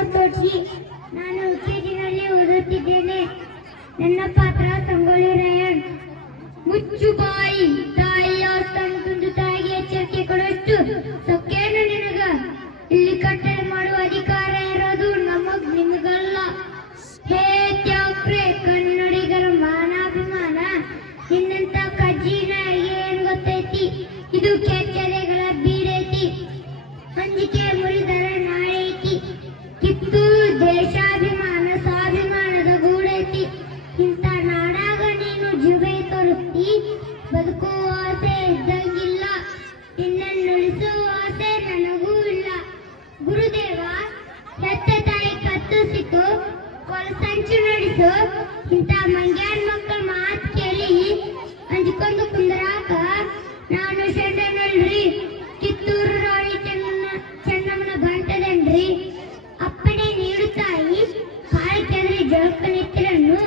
ವಿನೋದ್ ತೋಟ್ಸಿ. ನಾನು ಕೆಜಿನಲ್ಲಿ ಓದುತ್ತಿದ್ದೇನೆ. ನನ್ನ ಪಾತ್ರ ಸಂಗೊಳ್ಳಿ ರಾಯಣ್ಣ. ಮುಚ್ಚು ಬಾಯಿ, ತಾಯಿಯ ತಂದು ತಾಯಿಗೆ ಎಚ್ಚರಿಕೆ ಕೊಡಷ್ಟು ಸೊಕ್ಕೇನು ನಿನಗ? ಇಲ್ಲಿ ಕಟ್ಟಳೆ ಮಾಡುವ ಅಧಿಕಾರ ಇರೋದು ನಿಮಗಲ್ಲ. ಹೇ ತ್ಯಾಕ್ರೆ, ಕನ್ನಡಿಗರ ಮಾನಾಭಿಮಾನ ನಿನ್ನಂತ ಕಜ್ಜಿನ ಏನ್ ಗೊತ್ತೈತಿ? ಇದು ಕೆಚ್ಚದೆಗಳ ಬೀಡೈತಿ, ಅಂಜಿಕೆ ಮುರಿದರ ನಾಳೆ ಐತಿ. ಕಿತ್ತೂರು ದೇಶಾಭಿಮಾನ ಸ್ವಾಭಿಮಾನದ ಗೂಡೈತಿ. ಇಂಥ ನಾಡಾಗ ನೀನು ಜುಬೆ ತೋರಿಸ್ತಿ. ಬದುಕುವ ಆಸೆ ಇದ್ದಂಗಿಲ್ಲ, ನಿನ್ನನ್ನು ಉಳಿಸುವ ಆಸೆ ನನಗೂ ಇಲ್ಲ. ಗುರುದೇವ, ಹೆತ್ತ ತಾಯಿ ಕತ್ತು ಸಿಕ್ಕು ಕೊಲಸಂಚು ನಡೆಸು. ಇಂಥ ಮಂಗ್ಯಾನ್ ಮಕ್ಕಳ ಮಾತು ಕೇಳಿ ಅಂಜಿಕೊಂಡು ಕುಂದರಾಕ ನಾನು ಶೆಡ್ಡನಲ್ರಿ. ಕಿತ್ತೂರು ರಾಣಿ ಚೆನ್ನಮ್ಮನ ಗಂಟದೇನ್ರಿ. ಅಪ್ಪಣೆ ನೀಡುತ್ತಾಯಿ ಕಾಳು ಕೆದರಿ ಜಳಕ ನಿತ್ತಿರನ್ನು